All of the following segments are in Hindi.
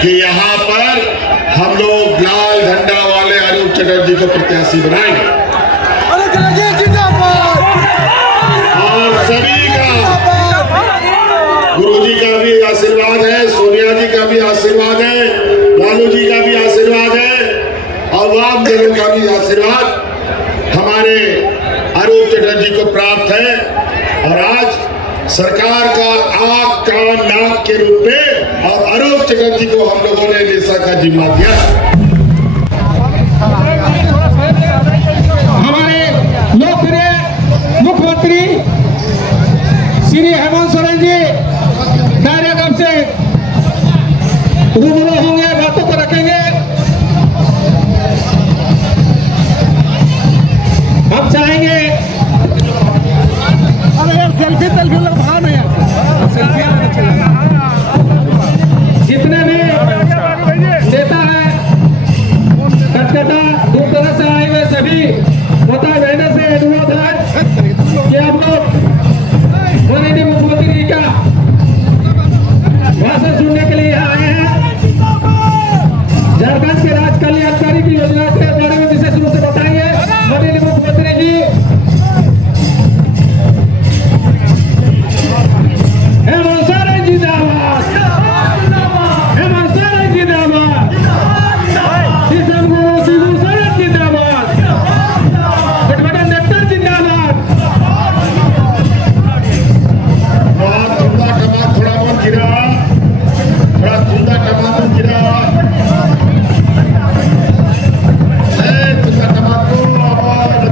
कि यहाँ पर हम लोग लाल झंडा वाले अरूप चटर्जी को प्रत्याशी बनाएंगे और सभी का गुरुजी का भी आशीर्वाद है, सोनिया जी का भी आशीर्वाद है, लालू जी का भी आशीर्वाद है और वाम दलों का भी आशीर्वाद हमारे अरूप चटर्जी को प्राप्त है। और आज सरकार का आंख कान नाक के रूप में और अरूप चटर्जी को हम लोगों ने निशा का जिम्मा दिया। हमारे लोकप्रिय मुख्यमंत्री श्री हेमंत सोरेन जी कार्यक्रम से रूबरू होंगे, बातों को रखेंगे। हम चाहेंगे सेल्फी लोग भाव नहीं जितने भी नेता है कटकटा दूर तरह से आए हुए सभी माता बहनों से अनुरोध है कि आप लोग माननीय मुख्यमंत्री जी का भाषण सुनने के लिए आए हैं। झारखंड के राज्य कल्याणकारी की योजना के बारे में विशेष रूप से बताएंगे माननीय मुख्यमंत्री जी। हेमंत सोरेन जिंदाबाद, हेमंत सोरेन जिंदाबाद, शिबू सोरेन जिंदाबाद, गठबंधन नेता जिंदाबाद। थोड़ा बहुत गिरा, थोड़ा धुंधा टमाटर गिरा, धुंधा टमाटर थोड़ा बहुत गिरा।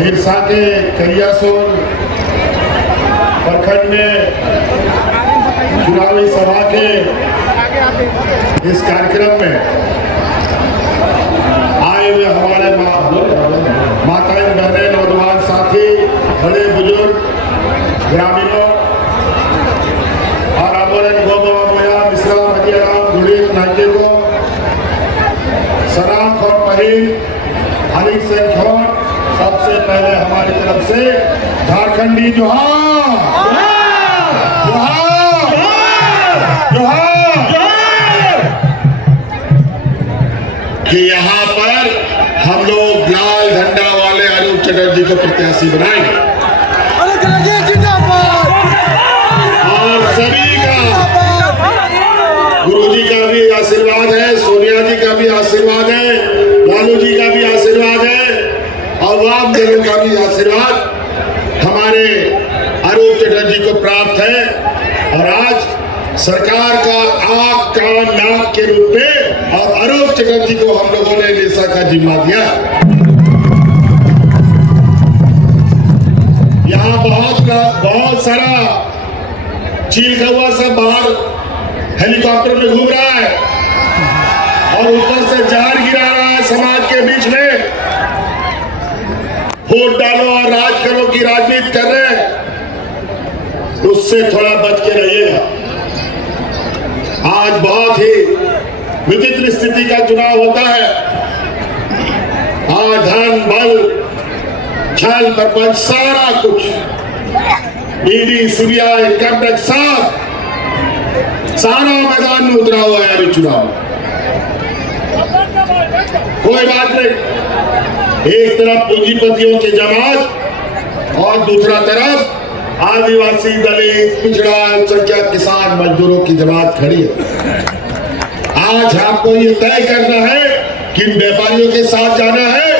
बिरसा के करियासोल प्रखंड में चुनावी सभा के इस कार्यक्रम में आए हुए हमारे माताएं बहनें, नौजवान साथी, बड़े बुजुर्ग, ग्रामीणों और अमोरन गोबा मिश्रा मजियाराम जुड़ी नाचे को सलाम और पहिल हरी से छोड़ सबसे पहले हमारी तरफ से झारखंडी जोहार जोहार जोहार कि यहाँ पर हम लोग लाल झंडा वाले अरूप चटर्जी को प्रत्याशी बनाएंगे और सभी का गुरुजी का भी आशीर्वाद है, सोनिया जी का भी आशीर्वाद है, लालू जी का भी आशीर्वाद है और वाम दलों का भी आशीर्वाद हमारे अरूप चटर्जी को प्राप्त है। और आज सरकार का आंख कान नाक के रूप में और अरूप चटर्जी को हम लोगों ने निशा का जिम्मा दिया। यहाँ बहुत सारा चील कौवा सब बाहर हेलीकॉप्टर में घूम रहा है और ऊपर से जहर गिरा रहा है समाज के बीच में। वोट डालो और राज करो की राजनीति कर रहे हैं, उससे थोड़ा बच के रहिएगा। आज बहुत ही विचित्र स्थिति का चुनाव होता है। आज धन बल छल प्रपंच सारा कुछ ईडी सीबीआई इनकम टैक्स सारा मैदान में उतरा हुआ है अभी चुनाव। कोई बात नहीं, एक तरफ पूंजीपतियों की जमात और दूसरा तरफ आदिवासी दलित पिछड़ा अल्पसंख्यक किसान मजदूरों की जमात खड़ी है। आज आपको ये तय करना है कि इन व्यापारियों के साथ जाना है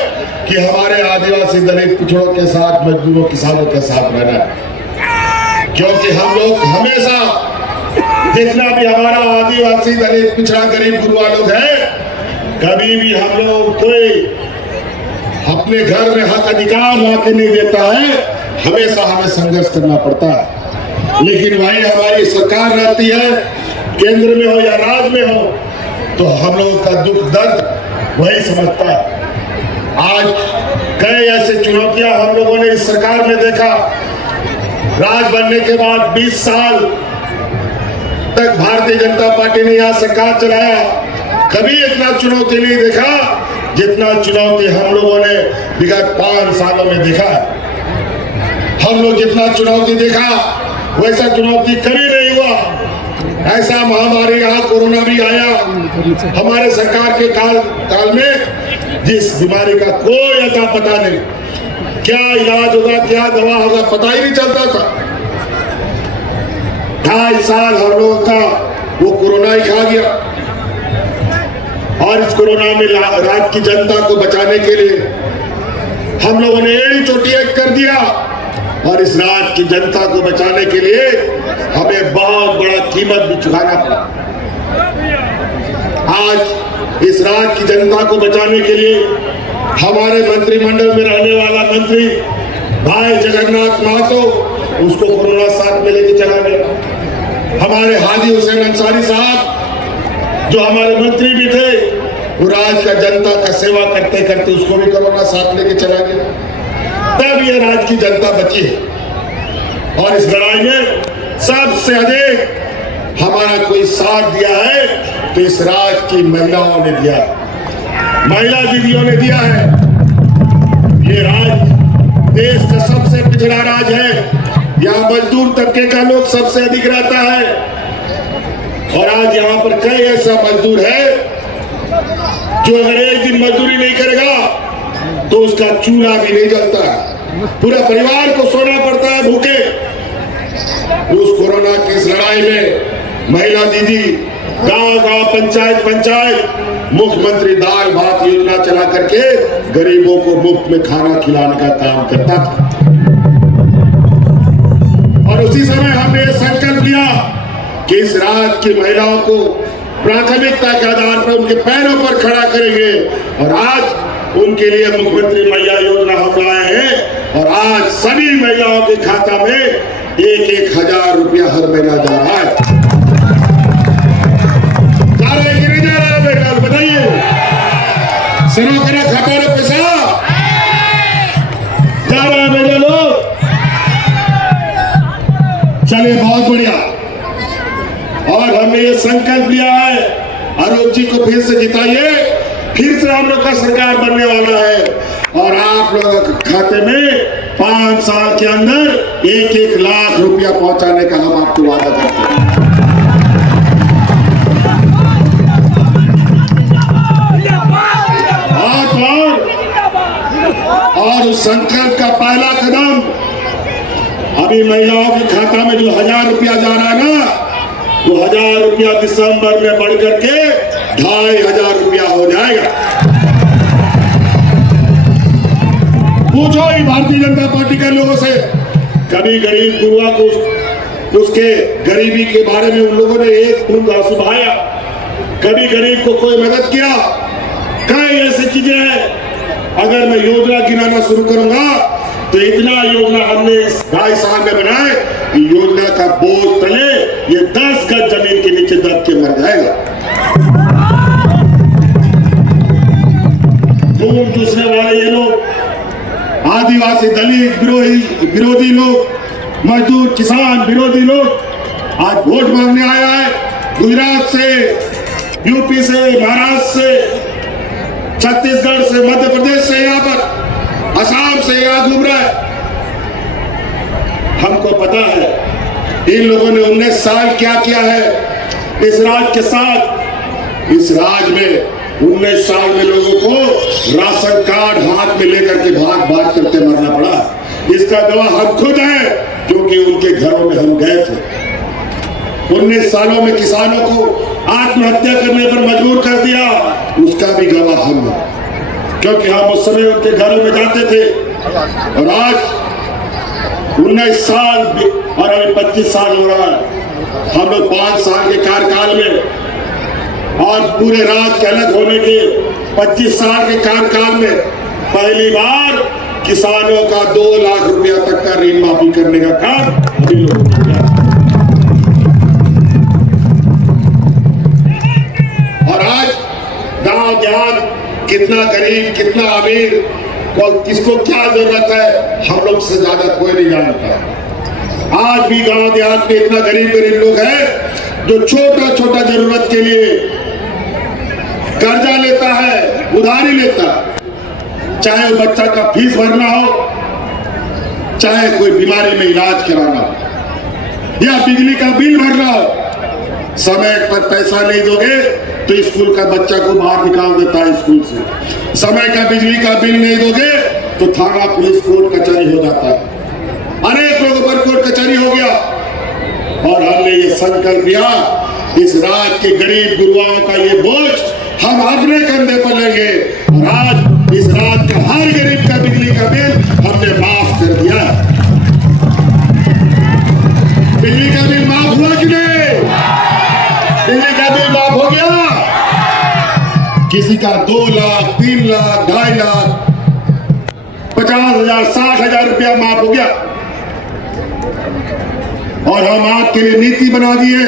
कि हमारे आदिवासी दलित पिछड़ों के साथ, मजदूरों किसानों के साथ रहना है। क्योंकि हम लोग हमेशा जितना भी हमारा आदिवासी दलित पिछड़ा गरीब गुरुआ लोग है, कभी भी हम लोग कोई अपने घर में हक अधिकार लाके नहीं देता है, हमेशा हमें संघर्ष करना पड़ता है। लेकिन वही हमारी सरकार रहती है केंद्र में हो या राज्य में हो, तो हम लोगों का दुख दर्द वही समझता है। आज कई ऐसे चुनौतियां हम लोगों ने इस सरकार में देखा। राज बनने के बाद 20 साल तक भारतीय जनता पार्टी ने यहाँ सरकार चलाया, कभी इतना चुनौती नहीं देखा जितना चुनौती हम लोगों ने विगत 5 सालों में देखा। हम लोग जितना चुनौती देखा वैसा चुनौती कभी नहीं हुआ। ऐसा महामारी यहाँ कोरोना भी आया हमारे सरकार के काल में, जिस बीमारी का कोई अता पता नहीं, क्या इलाज होगा क्या दवा होगा पता ही नहीं चलता था। 2.5 साल हम लोगों का वो कोरोना ही खा गया। और इस कोरोना में राज्य की जनता को बचाने के लिए हम लोगों ने एड़ी चोटी एक कर दिया, और इस राज्य की जनता को बचाने के लिए हमें बहुत बड़ा कीमत भी चुकाना पड़ा। आज इस राज्य की जनता को बचाने के लिए हमारे मंत्रिमंडल में रहने वाला मंत्री भाई जगन्नाथ महतो, उसको कोरोना साथ में लेके चला गया। हमारे हाजी हुसैन अंसारी साहब जो हमारे मंत्री भी थे, वो राज्य का जनता का सेवा करते करते उसको भी कोरोना साथ लेके चला गया। तब ये राज्य की जनता बची है। और इस लड़ाई में सबसे अधिक हमारा कोई साथ दिया है तो इस राज्य की महिलाओं ने दिया है, महिला दीदियों ने दिया है। ये राज्य देश का सबसे पिछड़ा राज्य है, यहाँ मजदूर तबके का लोग सबसे अधिक रहता है। और आज यहाँ पर कई ऐसा मजदूर है जो अगर एक दिन मजदूरी नहीं करेगा तो उसका चूल्हा भी नहीं जलता, पूरा परिवार को सोना पड़ता है भूखे। उस कोरोना की इस लड़ाई में महिला दीदी गांव-गांव, पंचायत मुख्यमंत्री दाल भात योजना चला करके गरीबों को मुफ्त में खाना खिलाने का काम करता था। और उसी समय हमने ये संकल्प लिया कि इस राज्य की महिलाओं को प्राथमिकता के आधार पर उनके पैरों पर खड़ा करेंगे। और आज उनके लिए मुख्यमंत्री मैया योजना हम लाए हैं, और आज सभी महिलाओं के खाता में 1-1 हजार रुपया हर महीना जा रहा है। जा रहा है कि नहीं जा रहा है बेटा, बताइए। सरो करा खाता रहे पैसा जा रहा है मेरे लोग। चलिए बहुत बढ़िया। और हमने ये संकल्प लिया है, आरोप जी को फिर से जिताइए, फिर से हम लोग का सरकार बनने वाला है। और आप लोगों के खाते में 5 साल के अंदर 1-1 लाख रुपया पहुंचाने का हम आपको वादा करते हैं। और उस संकल्प का पहला कदम अभी महिलाओं के खाता में जो 1000 रुपया जा रहा है ना, तो 1000 रुपया दिसंबर में बढ़ करके 2500 रुपया हो जाएगा। पूछो ही भारतीय जनता पार्टी के लोगों से, कभी गरीब गुरुआ को उसके गरीबी के बारे में उन लोगों ने एक बूंद आंसू बहाया? कभी गरीब को कोई मदद किया? कई ऐसी चीजें हैं, अगर मैं योजना गिनाना शुरू करूंगा तो इतना योजना हमने इस 2.5 साल में बनाए, योजना का बोझ तले ये 10 गज जमीन के नीचे दब के मर जाएगा। खून चूसने वाले ये लोग, आदिवासी दलित विरोधी लोग, मजदूर किसान विरोधी लोग आज वोट मांगने आया है। गुजरात से, यूपी से, महाराष्ट्र से, छत्तीसगढ़ से, मध्य प्रदेश से, यहाँ पर असम से यहाँ घूम रहा है। हमको पता है इन लोगों ने 19 साल क्या किया है इस राज्य के साथ। इस राज्य में 19 साल में लोगों को राशन कार्ड हाथ में लेकर के भाग करते मरना पड़ा। इसका गवाह हम खुद हैं, क्योंकि उनके घरों में हम गए थे। 19 सालों में किसानों को आत्महत्या करने पर मजबूर कर दिया, उसका भी गवाह हम हैं, क्योंकि हम उस समय उनके घरों में जाते थे। और आज 19 साल और अभी 25 साल हो रहा है। हम लोग 5 साल के कार्यकाल में और पूरे राज्य के अलग होने के 25 साल के कार्यकाल में पहली बार किसानों का 2 लाख रुपया तक का ऋण माफी करने का काम अभी लोगों ने किया। कितना गरीब कितना अमीर और किसको क्या जरूरत है हम लोग से ज्यादा कोई नहीं जानता। आज भी गांव देहात में इतना गरीब लोग हैं जो छोटा छोटा जरूरत के लिए कर्जा लेता है, उधारी लेता, चाहे वो बच्चा का फीस भरना हो, चाहे कोई बीमारी में इलाज कराना हो या बिजली का बिल भरना हो। समय पर पैसा नहीं दोगे तो स्कूल का बच्चा को बाहर निकाल देता है स्कूल से। समय का बिजली का बिल नहीं दोगे तो थाना पुलिस कोर्ट कचहरी हो जाता है। अनेक लोगों पर कोर्ट कचहरी हो गया और हमने ये संकल्प लिया इस राज्य के गरीब गुरुआओं का ये बोझ हम अपने कंधे पर लेंगे और आज इस राज्य का हर गरीब का बिजली का बिल हमने माफ कर दिया। बिजली का बिल माफ हुआ कि नहीं? बिजली का बिल माफ हो गया। किसी का 2 लाख 3 लाख 2.5 लाख 50,000 60,000 रुपया माफ हो गया। और हम आपके लिए नीति बना दी है,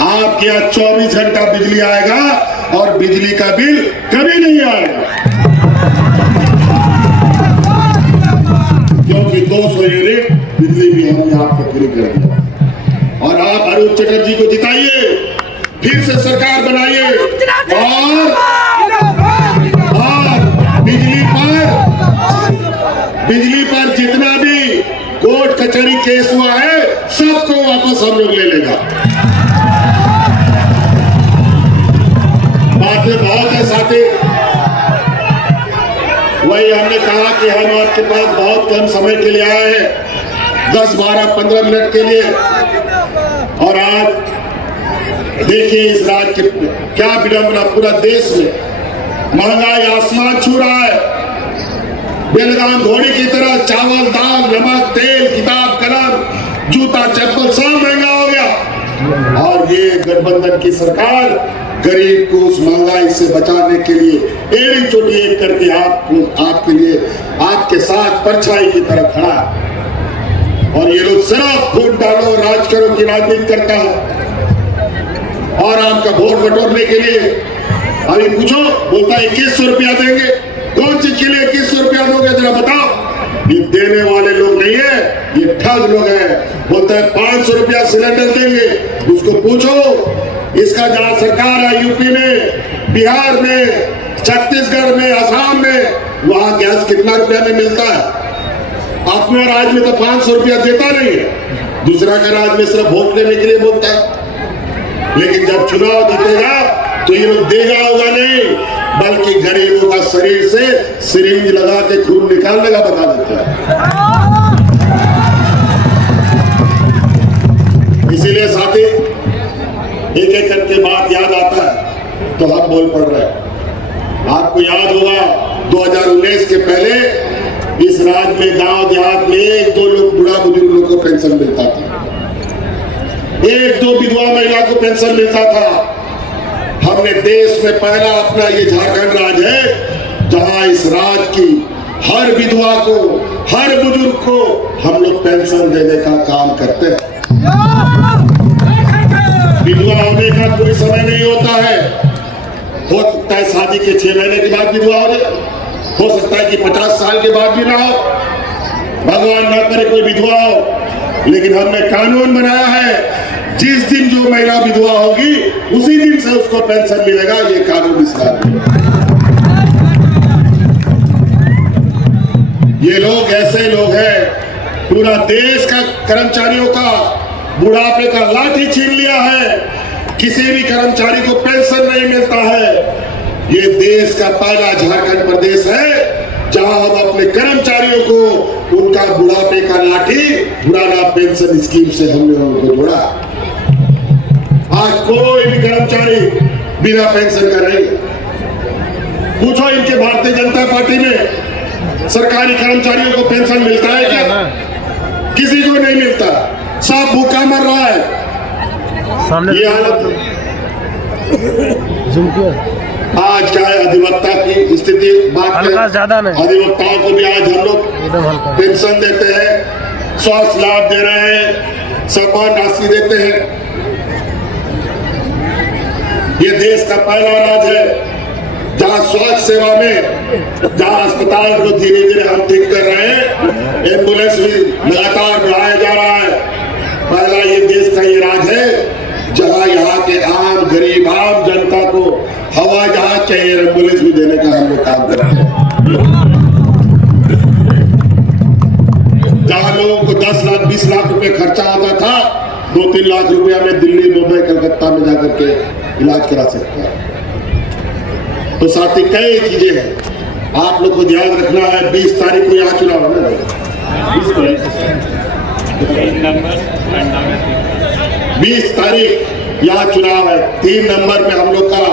आपके यहाँ 24 घंटा बिजली आएगा और बिजली का बिल कभी नहीं आएगा, क्योंकि 200 यूनिट बिजली भी हमने आपको फ्री कर दिया। और आप अरूप चटर्जी को जिताइए, फिर से सरकार बनाइए और बिजली पर जितना भी कोर्ट कचहरी केस हुआ है सबको वापस हम लोग ले लेगा। बातें बहुत है साथी, वही हमने कहा कि हम आपके पास बहुत कम समय के लिए आए हैं, 10 12 15 मिनट के लिए। और आज देखिए इस राज्य के क्या विडंबना, पूरा देश में महंगाई आसमान छू रहा है। बेलगाम घोड़ी की तरह चावल दाल नमक तेल किताब कलम जूता चप्पल सब महंगा हो गया। और ये गठबंधन की सरकार गरीब को उस महंगाई से बचाने के लिए एड़ी चोटी एक करके आपके लिए आपके साथ परछाई की तरह खड़ा है। और ये लोग सिर्फ वोट डालो राज करो की राजनीति करता है। और आपका वोट बटोरने के लिए अभी पूछो, बोलता है 2100 रुपया देंगे, कौन चीज के लिए 2100 रुपया दोगे जरा बताओ। ये देने वाले लोग नहीं है, ये ठग लोग हैं। बोलता है 500 रुपया सिलेंडर देंगे, उसको पूछो इसका जहां सरकार है यूपी में, बिहार में, छत्तीसगढ़ में, असम में, वहां गैस कितना रुपया में मिलता है। अपने राज्य में तो 500 रुपया देता नहीं है, दूसरा का राज्य में सिर्फ वोट लेने के लिए बोलता है। लेकिन जब चुनाव जीतेगा तो ये लोग देगा होगा नहीं, बल्कि गरीबों का शरीर से सिरिंज लगा के खून निकालने का बता देता है। इसीलिए साथी एक एक करके बात याद आता है तो हम बोल पड़ रहे हैं। आपको याद होगा 2019 के पहले इस राज्य में गांव देहात में 1-2 लोग बूढ़ा बुजुर्ग लोग को पेंशन मिलता था, 1-2 विधवा महिला को पेंशन मिलता था। हमने देश में पहला अपना ये झारखंड राज्य है जहां इस राज्य की हर विधवा को हर बुजुर्ग को हम लोग पेंशन देने का काम करते हैं। विधवा होने का कोई समय नहीं होता है, हो सकता है शादी के 6 महीने के बाद विधवा हो जाए, हो सकता है कि 50 साल के बाद भी ना हो, भगवान ना करे कोई विधवा हो। लेकिन हमने कानून बनाया है जिस दिन जो महिला विधवा होगी उसी दिन से उसको पेंशन मिलेगा, ये कानून इस राज्य में। ये लोग ऐसे लोग हैं, पूरा देश का कर्मचारियों का बुढ़ापे का लाठी छीन लिया है, किसी भी कर्मचारी को पेंशन नहीं मिलता है। ये देश का पहला झारखंड प्रदेश है जहां हम अपने कर्मचारियों को उनका बुढ़ापे का लाठी पुराना पेंशन स्कीम से हमने उनको जोड़ा। आज कोई भी कर्मचारी बिना पेंशन का नहीं। पूछो इनके भारतीय जनता पार्टी में सरकारी कर्मचारियों को पेंशन मिलता है क्या? किसी को नहीं मिलता, सब भूखा मर रहा है। ये हालत आज क्या है अधिवक्ता की स्थिति, बात ज्यादा नहीं। अधिवक्ताओं को भी आज हम लोग पेंशन देते हैं, स्वास्थ्य लाभ दे रहे हैं, सम्मान राशि देते हैं। ये देश का पहला राज्य है जहाँ स्वास्थ्य सेवा में, जहाँ अस्पताल को धीरे धीरे हम ठीक कर रहे हैं, एम्बुलेंस भी लगातार बढ़ाया जा रहा है। पहला ये देश का ये राज है जहाँ यहाँ के आम गरीब आम जनता को हवा जहाज चाहिए, एम्बुलेंस भी देने का हम लोग काम कर रहे हैं। जहाँ लोगों को 10 लाख 20 लाख रुपए खर्चा होता था, 2-3 लाख रुपया में दिल्ली, मुंबई, कलकत्ता में जाकर के इलाज करा सकता है। तो साथी कई चीजें हैं, आप लोग को ध्यान रखना है। 20 तारीख को यहाँ चुनाव है ना, 20 तारीख यहाँ चुनाव है। 3 नंबर पे हम लोग का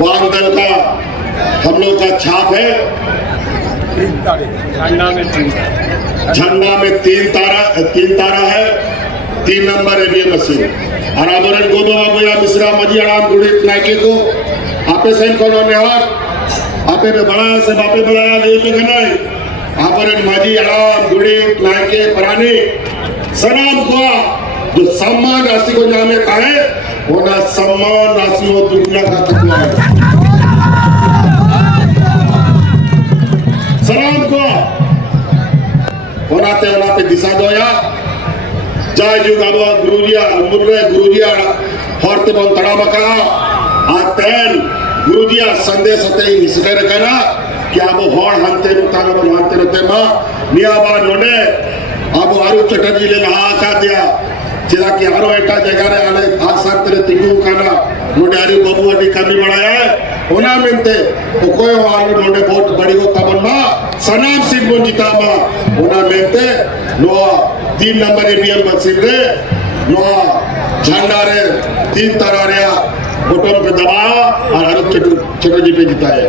वाम दल का हम लोग का छाप है। झंडा में 3 तारा है। 3 नंबर ईवीएम मशीन और आदरण गोदो बाबूया मिश्रा मजी आराम गुड़ित नायके को आपे सैन कोनो नेहर आपे में बड़ा से बापे बड़ा ये पे गनाई आदरण मजी आराम गुड़ित नायके परानी सनाम को जो सम्मान राशि को नामे कहे वो ना सम्मान राशि हो दुनिया का तत्व है। सलाम को होनाते होना पे दिशा दोया जय जुग अब गुरुजिया मुर्रे गुरुजिया हरते बन तड़ा मका आतेन गुरुजिया संदेश हते निसके रखना कि अब हर हंते रुताना बन हंते रुते मा नियाबा नोडे अब आरु चटर्जी ले लहा का दिया चिरा कि आरो एटा जगह रे आले आसार तेरे तिगु काना नोडे आरु बाबू अडी कमी बढ़ाया है होना मिलते तो कोई आरु नोडे बहुत बड़ी हो तबन मा सनाम सिंह बन जीता मा होना मिलते नो 3 नंबर ईवीएम मशीन रे नो झंडा रे 3 तारा रे बटन पे दबाया और आरु चटर्जी पे जीता है।